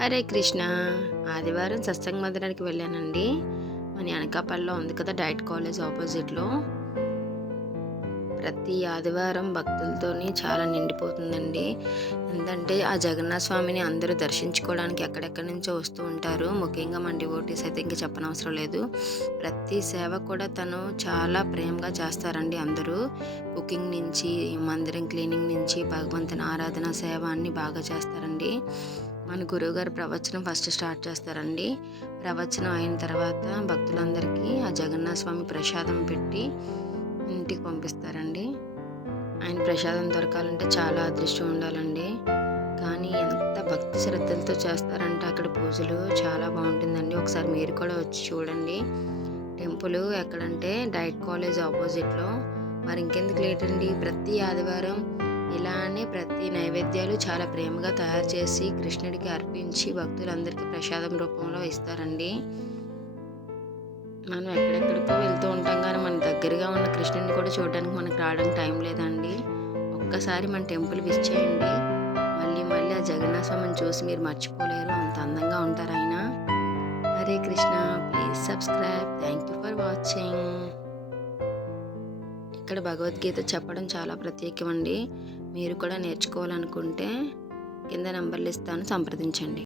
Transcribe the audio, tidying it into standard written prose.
హరే కృష్ణ. ఆదివారం సత్సంగ మందిరానికి వెళ్ళానండి. మన అనకాపల్లిలో ఉంది కదా, డైట్ కాలేజ్ ఆపోజిట్లో. ప్రతి ఆదివారం భక్తులతోని చాలా నిండిపోతుందండి. ఎందుకంటే ఆ జగన్నాథ స్వామిని అందరూ దర్శించుకోవడానికి ఎక్కడెక్కడి నుంచో వస్తూ ఉంటారు. ముఖ్యంగా మన డివోటీస్ అయితే ఇంక చెప్పనవసరం లేదు. ప్రతి సేవ కూడా తను చాలా ప్రేమగా చేస్తారండి అందరూ. కుకింగ్ నుంచి, మందిరం క్లీనింగ్ నుంచి, భగవంతుని ఆరాధన సేవ అన్నీ బాగా చేస్తారండి. మన గురువుగారు ప్రవచనం ఫస్ట్ స్టార్ట్ చేస్తారండి. ప్రవచనం అయిన తర్వాత భక్తులందరికీ ఆ జగన్నాథ స్వామి ప్రసాదం పెట్టి ఇంటికి పంపిస్తారండి. ఆయన ప్రసాదం దొరకాలంటే చాలా అదృష్టం ఉండాలండి. కానీ ఎంత భక్తి శ్రద్ధలతో చేస్తారంటే అక్కడ పూజలు చాలా బాగుంటుందండి. ఒకసారి మీరు కూడా వచ్చి చూడండి. టెంపుల్ ఎక్కడంటే డైట్ కాలేజ్ ఆపోజిట్లో. మరి ఇంకెందుకు లేట్ అండి, ప్రతి ఆదివారం ఇలానే ప్రతి నైవేద్యాలు చాలా ప్రేమగా తయారు చేసి కృష్ణుడికి అర్పించి భక్తులందరికీ ప్రసాదం రూపంలో ఇస్తారండి. మనం ఎక్కడెక్కడికో వెళ్తూ ఉంటాం కానీ మన దగ్గరగా ఉన్న కృష్ణుడిని కూడా చూడడానికి మనకు రావడానికి టైం లేదండి. ఒక్కసారి మన టెంపుల్ విజిట్ చేయండి. మళ్ళీ మళ్ళీ ఆ జగన్నాథ స్వామిని చూసి మీరు మర్చిపోలేరు, అంత అందంగా ఉంటారు ఆయన. Hare Krishna. Please subscribe. Thank you for watching. ఇక్కడ భగవద్గీత చెప్పడం చాలా ప్రత్యేకమండి. మీరు కూడా నేర్చుకోవాలనుకుంటే కింద నంబర్లు ఇస్తాను, సంప్రదించండి.